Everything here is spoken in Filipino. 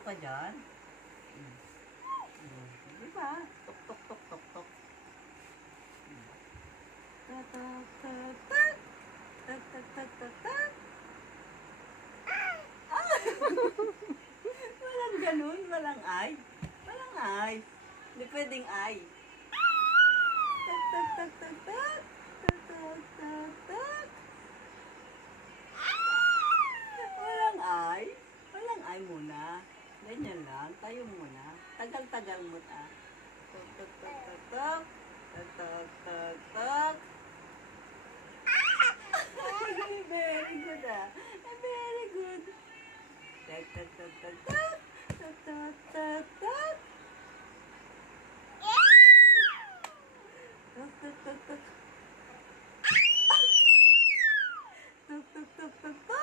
ka dyan. Diba? Tok, tok, tok, tok, tok. Tak, tak, tak, tak. Tak, tak, tak, tak, tak. Walang ganun, walang ay. Walang ay. Hindi pwedeng ay. Tak, tak, tak, tak, tak. Tak, tak, tak, tak. Walang ay. Walang ay muna. Ganyan lang. Tayo muna. Tagal-tagal mo ta. Tak, tak, tak, tak, tak. Tak, tak, tak, tak. Very good ah. Very good. Tak, tak, tak, tak, tak. Tak, tak, tak, tak. Tak, tak, tak, tak. Tak, tak, tak, tak, tak.